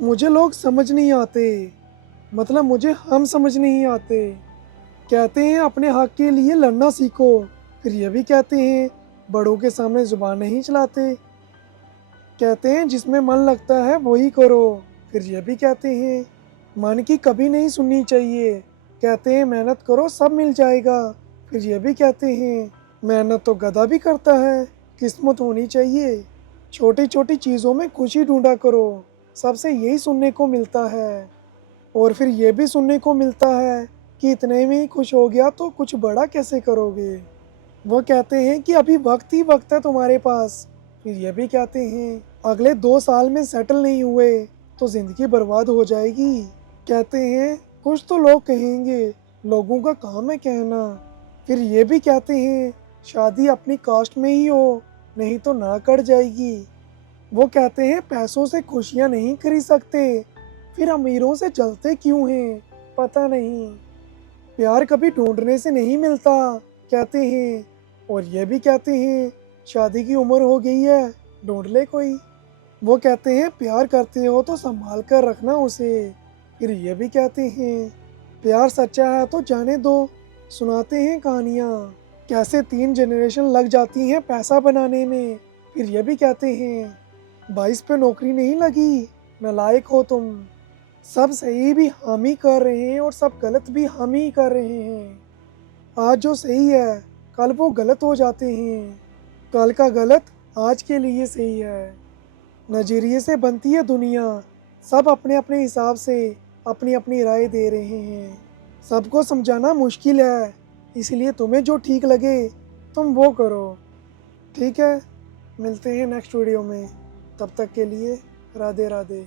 मुझे लोग समझ नहीं आते, मतलब मुझे हम समझ नहीं आते। कहते हैं अपने हक के लिए लड़ना सीखो, फिर ये भी कहते हैं बड़ों के सामने जुबान नहीं चलाते। कहते हैं जिसमें मन लगता है वही करो, फिर ये भी कहते हैं मन की कभी नहीं सुननी चाहिए। कहते हैं मेहनत करो सब मिल जाएगा, फिर ये भी कहते हैं मेहनत तो गधा भी करता है, किस्मत होनी चाहिए। छोटी छोटी चीज़ों में खुशी ढूंढा करो, सबसे यही सुनने को मिलता है। और फिर ये भी सुनने को मिलता है कि इतने में ही खुश हो गया तो कुछ बड़ा कैसे करोगे। वो कहते हैं कि अभी वक्त ही वक्त है तुम्हारे पास, फिर ये भी कहते हैं अगले 2 साल में सेटल नहीं हुए तो ज़िंदगी बर्बाद हो जाएगी। कहते हैं कुछ तो लोग कहेंगे, लोगों का काम है कहना। फिर ये भी कहते हैं शादी अपनी कास्ट में ही हो, नहीं तो ना कर जाएगी। वो कहते हैं पैसों से खुशियाँ नहीं खरीद सकते, फिर अमीरों से जलते क्यों हैं पता नहीं। प्यार कभी ढूंढने से नहीं मिलता कहते हैं। और ये भी कहते हैं शादी की उम्र हो गई है, ढूंढ ले कोई। वो कहते हैं प्यार करते हो तो संभाल कर रखना उसे। फिर ये भी कहते हैं प्यार सच्चा है तो जाने दो। सुनाते हैं कहानियाँ कैसे 3 जनरेशन लग जाती हैं पैसा बनाने में। फिर ये भी कहते हैं 22 पे नौकरी नहीं लगी, नालायक हो तुम। सब सही भी हामी कर रहे हैं और सब गलत भी हामी कर रहे हैं। आज जो सही है कल वो गलत हो जाते हैं, कल का गलत आज के लिए सही है। नज़रिए से बनती है दुनिया, सब अपने अपने हिसाब से अपनी अपनी राय दे रहे हैं। सबको समझाना मुश्किल है, इसलिए तुम्हें जो ठीक लगे तुम वो करो। ठीक है, मिलते हैं नेक्स्ट वीडियो में, तब तक के लिए राधे राधे।